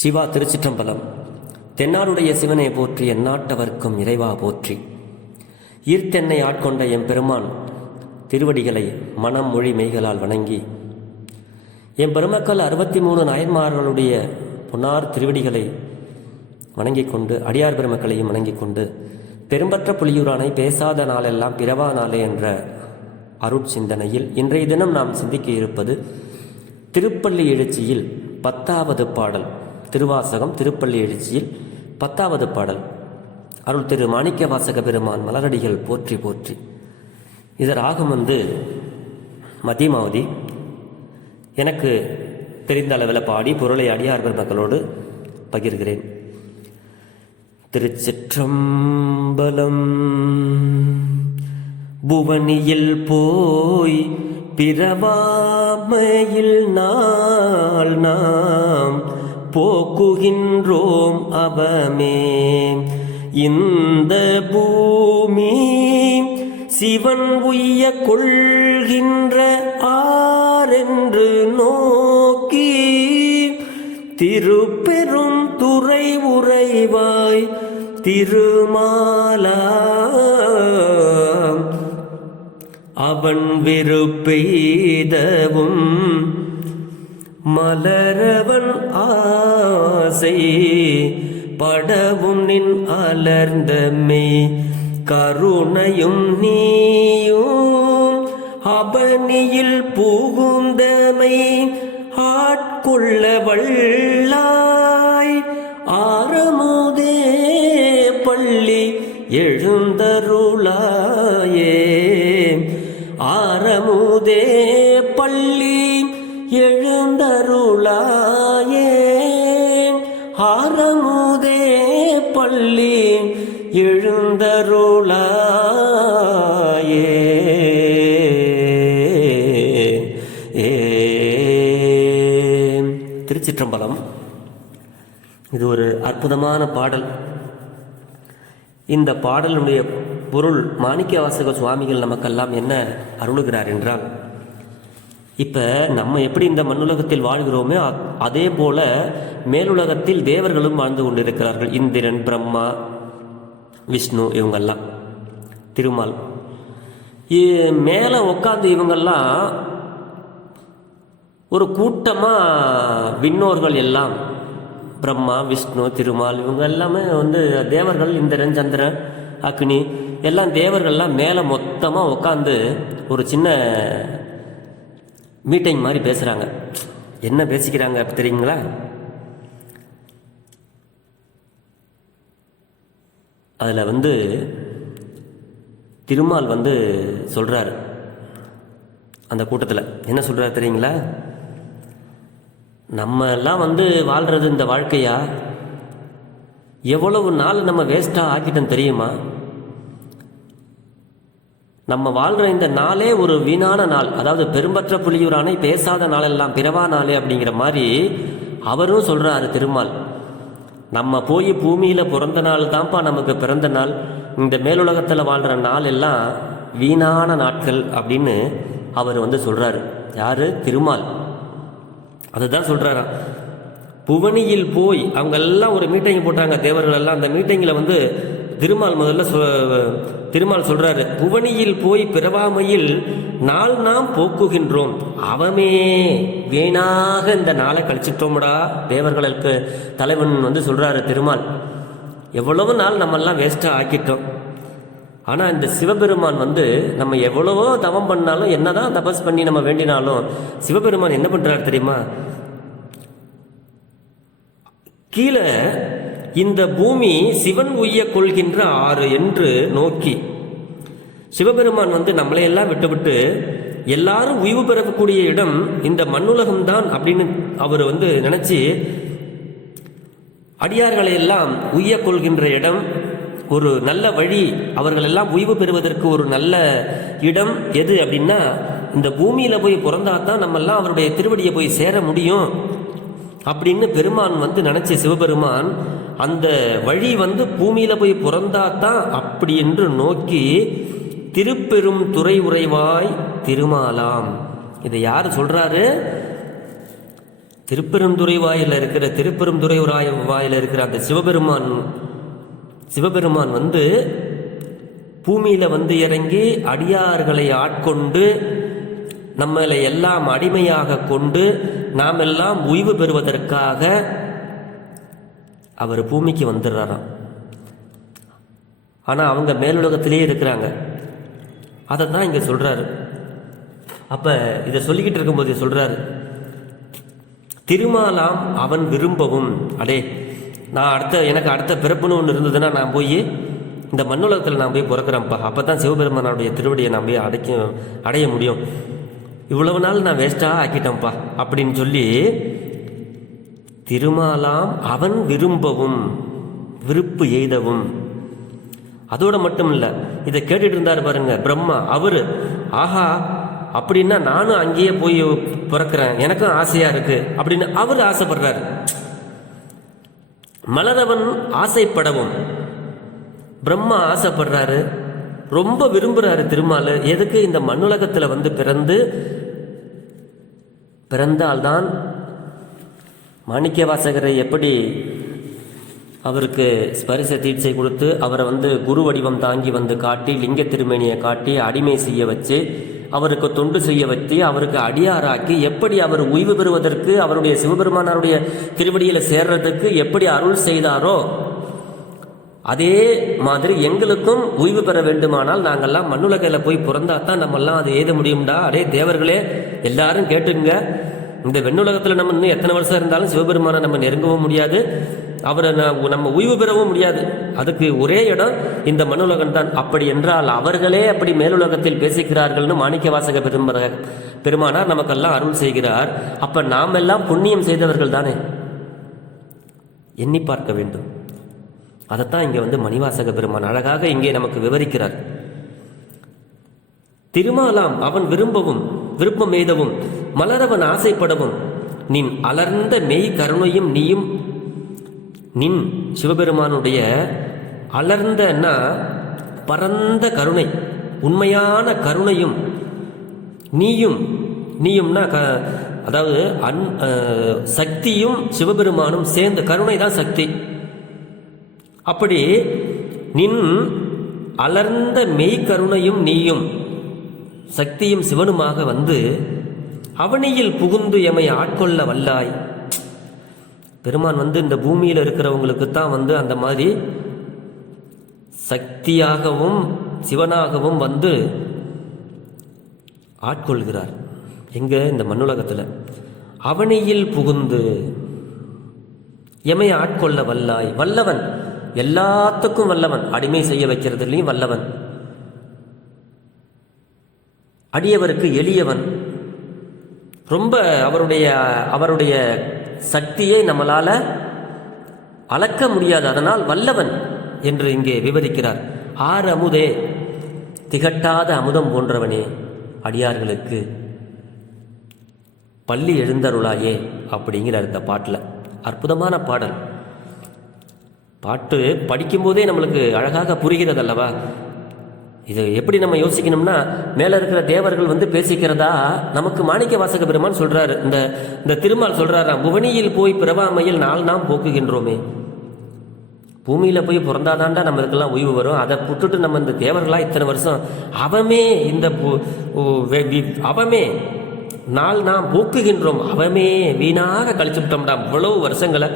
சிவா திருச்சிற்றம்பலம். தென்னாடுடைய சிவனை போற்றி, எந்நாட்டவர்க்கும் இறைவா போற்றி. ஈர்த்தென்னை ஆட்கொண்ட எம்பெருமான் திருவடிகளை மனம் மொழி மெய்களால் வணங்கி, எம்பெருமக்கள் 63 நாயன்மார்களுடைய பொன்னார் திருவடிகளை வணங்கிக் கொண்டு, அடியார் பெருமக்களையும் வணங்கிக் கொண்டு, பெரும்பற்ற புலியூரானை பேசாத நாளெல்லாம் பிறவா நாளே என்ற அருட்சிந்தனையில் இன்றைய தினம் நாம் சிந்திக்க இருப்பது திருப்பள்ளி எழுச்சியில் 10வது பாடல். திருவாசகம் திருப்பள்ளி எழுச்சியில் 10வது பாடல். அருள் திரு மாணிக்க வாசக பெருமான் மலரடிகள் போற்றி போற்றி. இதர் ராகம் மதியமாவதி. எனக்கு தெரிந்த அளவில் பாடி பொருளை அடியார் பெருமக்களோடு பகிர்கிறேன். திருச்சிற்றம்பலம். புவனியில் போய் பிறவாமையில் நாள் நாம் போக்குகின்றோம் அவமே. இந்த பூமி சிவன் உய்ய கொள்கின்ற ஆரென்று நோக்கி, திருப்பெரும் துறை உறைவாய் திருமாலா அவன் வெறுப்பெய்தவும் மலரவன் ஆசை படவும் நின் அலர்ந்தமே. கருணையும் நீயும் அவனியில் புகுந்தமை ஆட்கொள்ள வல்லாய். ஆரமுதே பள்ளி எழுந்தருளாயே. ஆரமுதே பள்ளி எழுந்தருளாயே. ஆரமுதே பள்ளி எழுந்தருளாயே. திருச்சிற்றம்பலம். இது ஒரு அற்புதமான பாடல். இந்த பாடலுடைய பொருள் மாணிக்க வாசக சுவாமிகள் நமக்கெல்லாம் என்ன அருளுகிறார் என்றால், இப்போ நம்ம எப்படி இந்த மண்ணுலகத்தில் வாழ்கிறோமோ அதே போல மேலுலகத்தில் தேவர்களும் வாழ்ந்து கொண்டிருக்கிறார்கள். இந்திரன், பிரம்மா, விஷ்ணு, இவங்கெல்லாம், திருமால். மேலே உட்காந்து இவங்கெல்லாம் ஒரு கூட்டமாக விண்ணோர்கள் எல்லாம், பிரம்மா, விஷ்ணு, திருமால், இவங்க எல்லாமே தேவர்கள். இந்திரன், சந்திரன், அக்னி எல்லாம் தேவர்கள்லாம் மேலே மொத்தமாக உட்காந்து ஒரு சின்ன மீட்டிங் மாதிரி பேசுகிறாங்க. என்ன பேசிக்கிறாங்க தெரியுங்களா? அதில் திருமால் சொல்கிறாரு. அந்த கூட்டத்தில் என்ன சொல்கிறாரு தெரியுங்களா? நம்ம எல்லாம் வாழ்கிறது இந்த வாழ்க்கையா, எவ்வளவு நாள் நம்ம வேஸ்ட்டாக ஆக்கிட்டோம் தெரியுமா? நம்ம வாழ்கிற இந்த நாளே ஒரு வீணான நாள். அதாவது பெரும்பற்ற புலியூரானை பேசாத நாளெல்லாம் பிறவா நாளே அப்படிங்கிற மாதிரி அவரும் சொல்கிறாரு திருமால். நம்ம போய் பூமியில் பிறந்த நாள் தான்ப்பா நமக்கு பிறந்த நாள். இந்த மேலுலகத்தில் வாழ்கிற நாள் எல்லாம் வீணான நாட்கள் அப்படின்னு அவர் சொல்கிறாரு. யார்? திருமால். அதுதான் சொல்கிறாராம். புவனியில் போய் அவங்க எல்லாம் ஒரு மீட்டிங் போட்டாங்க, தேவர்கள் எல்லாம். அந்த மீட்டிங்கில் திருமால் சொல்றாரு, புவனியில் போய் பிறவாமையில் நாள் நாம் போக்குகின்றோம். அவமே வீணாக இந்த நாளை கழிச்சிட்டோம்டா. தேவர்களுக்கு தலைவன் சொல்றாரு திருமால், எவ்வளவு நாள் நம்மெல்லாம் வேஸ்டா ஆக்கிட்டோம். ஆனா இந்த சிவபெருமான் நம்ம எவ்வளவோ தவம் பண்ணாலும், என்னதான் தபஸ் பண்ணி நம்ம வேண்டினாலும், சிவபெருமான் என்ன பண்றாரு தெரியுமா? கீழே இந்த பூமி சிவன் உய்ய கொள்கின்ற ஆறு என்று நோக்கி, சிவபெருமான் நம்மளையெல்லாம் விட்டுவிட்டு எல்லாரும் உய்வு பெறக்கூடிய இடம் இந்த மண்ணுலகம்தான் அப்படின்னு அவர் நினைச்சு, அடியார்களை எல்லாம் உய்ய கொள்கின்ற இடம், ஒரு நல்ல வழி, அவர்கள் எல்லாம் உய்வு பெறுவதற்கு ஒரு நல்ல இடம் எது அப்படின்னா, இந்த பூமியில போய் பிறந்தாதான் நம்ம எல்லாம் அவருடைய திருவடியை போய் சேர முடியும் அப்படின்னு பெருமான் நினைச்ச சிவபெருமான் அந்த வழி பூமியில போய் பிறந்தாதான் அப்படி என்று நோக்கி, திருப்பெரும் துறை உறைவாய் திருமாலாம். இதை யார் சொல்றாரு? திருப்பெருந்துறை வாயில இருக்கிற அந்த சிவபெருமான் வந்து பூமியில வந்து இறங்கி அடியார்களை ஆட்கொண்டு நம்மளை எல்லாம் அடிமையாக கொண்டு நாம் எல்லாம் ஓய்வு பெறுவதற்காக அவர் பூமிக்கு வந்துடுறாராம். ஆனால் அவங்க மேலுலகத்திலே இருக்கிறாங்க. அதை தான் இங்கே சொல்கிறாரு. அப்போ இதை சொல்லிக்கிட்டு இருக்கும்போது சொல்கிறாரு, திருமாலாம் அவன் விரும்பவும், அடே நான் எனக்கு அடுத்த பிறப்புன்னு ஒன்று இருந்ததுன்னா நான் போய் இந்த மண்ணுலகத்தில் நான் போய் பிறக்கிறேன்ப்பா, அப்போ தான் சிவபெருமானுடைய திருவடியை நான் போய் அடைய முடியும், இவ்வளவு நாள் நான் வேஸ்ட்டாக ஆக்கிட்டேன்ப்பா அப்படின்னு சொல்லி திருமாலாம் அவன் விரும்பவும் விருப்பு எய்தவும். அதோட மட்டும் இல்லை, இதை கேட்டுட்டு இருந்தார் பாருங்க பிரம்மா. அவரு ஆஹா அப்படின்னா நானும் அங்கேயே போய் பிறக்கிறேன், எனக்கும் ஆசையா இருக்கு அப்படின்னு அவரு ஆசைப்படுறாரு. மலரவன் ஆசைப்படவும் பிரம்மா ஆசைப்படுறாரு, ரொம்ப விரும்புறாரு திருமால். எதுக்கு? இந்த மண்ணுலகத்தில் வந்து பிறந்தால்தான் மாணிக்க வாசகரை எப்படி அவருக்கு ஸ்பரிச தீட்சை கொடுத்து அவரை வந்து குரு வடிவம் தாங்கி வந்து காட்டி லிங்க திருமேனியை காட்டி அடிமை செய்ய வச்சு அவருக்கு தொண்டு செய்ய வச்சு அவருக்கு அடியாராக்கி எப்படி அவர் ஓய்வு பெறுவதற்கு அவருடைய சிவபெருமானாருடைய திருவடியில் சேர்றதுக்கு எப்படி அருள் செய்தாரோ அதே மாதிரி எங்களுக்கும் ஓய்வு பெற வேண்டுமானால் நாங்கள்லாம் மண்ணுலகில் போய் பிறந்தாத்தான் நம்மெல்லாம் அதை எழுத முடியும்டா. அடே தேவர்களே எல்லாரும் கேட்டுங்க, இந்த வெண்ணுலகத்தில் நம்ம இன்னும் எத்தனை வருஷம் இருந்தாலும் சிவபெருமானை நம்ம நெருங்கவும் முடியாது, அவரை நம்ம ஓய்வு பெறவும் முடியாது. அதுக்கு ஒரே இடம் இந்த மண்ணுலகம் தான். அப்படி என்றால் அவர்களே அப்படி மேலுலகத்தில் பேசிக்கிறார்கள்னு மாணிக்க வாசக பெருமானார் நமக்கெல்லாம் அருள் செய்கிறார். அப்ப நாம் எல்லாம் புண்ணியம் செய்தவர்கள் தானே, எண்ணி பார்க்க வேண்டும். அதைத்தான் இங்கே வந்து மணிவாசக பெருமான் அழகாக இங்கே நமக்கு விவரிக்கிறார். திருமாலாம் அவன் விரும்பவும் விருப்பம் எய்தவும் மலரவன் ஆசைப்படவும் நின் அலர்ந்த மெய் கருணையும் நீயும். நின் சிவபெருமானுடைய அலர்ந்தன்னா பரந்த கருணை, உண்மையான கருணையும் நீயும்னா அதாவது சக்தியும் சிவபெருமானும் சேர்ந்த கருணை தான் சக்தி. அப்படி நின் அலர்ந்த மெய் கருணையும் நீயும் சக்தியும் சிவனுமாக வந்து அவனியில் புகுந்து எமை ஆட்கொள்ள வல்லாய். பெருமான் வந்து இந்த பூமியில் இருக்கிறவங்களுக்கு தான் வந்து அந்த மாதிரி சக்தியாகவும் சிவனாகவும் வந்து ஆட்கொள்கிறார். எங்க? இந்த மண்ணுலகத்தில். அவனியில் புகுந்து எமை ஆட்கொள்ள வல்லாய். வல்லவன், எல்லாத்துக்கும் வல்லவன், அடிமை செய்ய வைக்கிறதுலையும் வல்லவன், அடியவருக்கு எளியவன், ரொம்ப அவருடைய சக்தியை நம்மளால அளக்க முடியாது, அதனால் வல்லவன் என்று இங்கே விவரிக்கிறார். ஆறு அமுதே, திகட்டாத அமுதம் போன்றவனே, அடியார்களுக்கு பள்ளி எழுந்தருளாயே அப்படிங்கிறார் இந்த பாட்டில். அற்புதமான பாடல். பாட்டு படிக்கும்போதே நம்மளுக்கு அழகாக புரிகிறது அல்லவா? இது எப்படி நம்ம யோசிக்கணும்னா, மேலே இருக்கிற தேவர்கள் வந்து பேசிக்கிறதா நமக்கு மாணிக்க வாசக பெருமான் சொல்றாரு. இந்த திருமால் சொல்றாராம், புவனியில் போய் பிறவாமையில் நாம் போக்குகின்றோமே. பூமியில போய் பிறந்தாதாண்டா நம்மளுக்கெல்லாம் ஓய்வு வரும். அதை விட்டுட்டு நம்ம இந்த தேவர்களா இத்தனை வருஷம் அவமே நாம் போக்குகின்றோம், அவமே வீணாக கழிச்சுட்டோம்டா இவ்வளவு வருஷங்களை.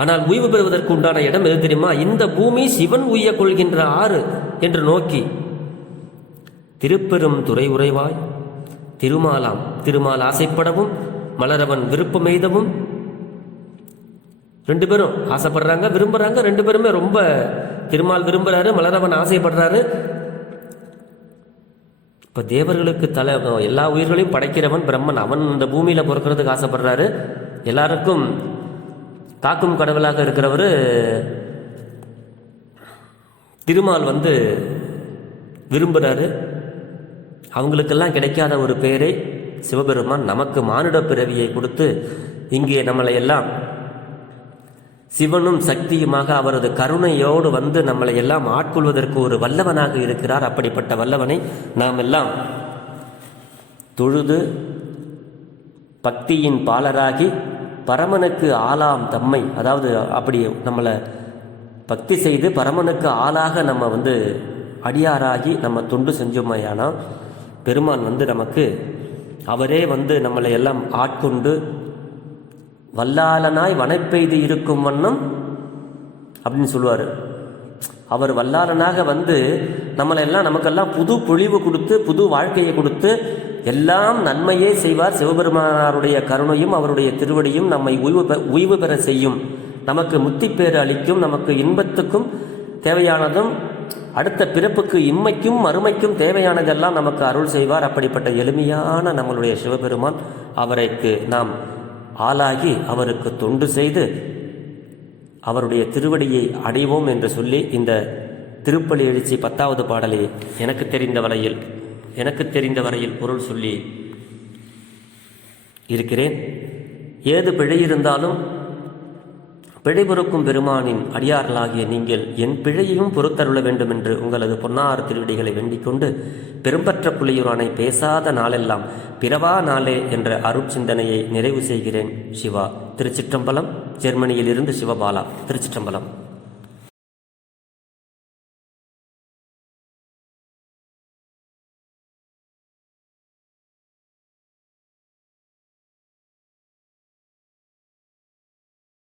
ஆனால் ஓய்வு பெறுவதற்கு உண்டான இடம் எது தெரியுமா? இந்த பூமி சிவன் உய்ய கொள்கின்ற ஆறு என்று நோக்கி திருப்பெரும் துறை உறைவாய் திருமால் ஆசைப்படவும் மலரவன் விருப்பம் எய்தவும். ரெண்டு பேரும் ஆசைப்படுறாங்க, விரும்புறாங்க. ரெண்டு பேருமே ரொம்ப, திருமால் விரும்புறாரு, மலரவன் ஆசைப்படுறாரு. இப்ப தேவர்களுக்கு எல்லா உயிர்களையும் படைக்கிறவன் பிரம்மன், அவன் இந்த பூமியில பிறக்கிறதுக்கு ஆசைப்படுறாரு. எல்லாருக்கும் காக்கும் கடவுளாக இருக்கிறவர் திருமால் வந்து விரும்புகிறாரு. அவங்களுக்கெல்லாம் கிடைக்காத ஒரு பெயரை சிவபெருமான் நமக்கு மானுட பிறவியை கொடுத்து இங்கே நம்மளை எல்லாம் சிவனும் சக்தியுமாக அவரது கருணையோடு வந்து நம்மளை எல்லாம் ஆட்கொள்வதற்கு ஒரு வல்லவனாக இருக்கிறார். அப்படிப்பட்ட வல்லவனை நாம் எல்லாம் தொழுது பக்தியின் பாலராகி பரமனுக்கு ஆளாம் தம்மை, அதாவது அப்படி நம்மளை பக்தி செய்து பரமனுக்கு ஆளாக நம்ம அடியாராகி நம்ம தொண்டு செஞ்சோமையானா பெருமான் நமக்கு அவரே நம்மளை எல்லாம் ஆட்கொண்டு வல்லாளனாய் வனைப்பெய்து இருக்கும் வண்ணம் அப்படின்னு சொல்லுவார். அவர் வல்லாளனாக நம்மளெல்லாம் நமக்கெல்லாம் புது பொழிவு கொடுத்து புது வாழ்க்கையை கொடுத்து எல்லாம் நன்மையே செய்வார். சிவபெருமானாருடைய கருணையும் அவருடைய திருவடியும் நம்மை உய்வு பெற செய்யும், நமக்கு முத்திப்பேறு அளிக்கும், நமக்கு இன்பத்துக்கும் தேவையானதும் அடுத்த பிறப்புக்கு இம்மைக்கும் மறுமைக்கும் தேவையானதெல்லாம் நமக்கு அருள் செய்வார். அப்படிப்பட்ட எளிமையான நம்மளுடைய சிவபெருமான், அவருக்கு நாம் ஆளாகி அவருக்கு தொண்டு செய்து அவருடைய திருவடியை அடைவோம் என்று சொல்லி இந்த திருப்பலி எழுச்சி 10வது பாடலை எனக்கு தெரிந்த வரையில் பொருள் சொல்லி இருக்கிறேன். ஏது பிழை இருந்தாலும் பிழை பொறுக்கும் பெருமானின் அடியார்களாகிய நீங்கள் என் பிழையையும் பொறுத்தருள வேண்டும் என்று உங்களது பொன்னார் திருவடிகளை வேண்டிக் கொண்டு பெரும்பற்ற புலியூரானை பேசாத நாளெல்லாம் பிறவா நாளே என்ற அருட்சிந்தனையை நிறைவு செய்கிறேன். சிவா. திருச்சிற்றம்பலம். ஜெர்மனியில் இருந்து சிவபாலா. திருச்சிற்றம்பலம்.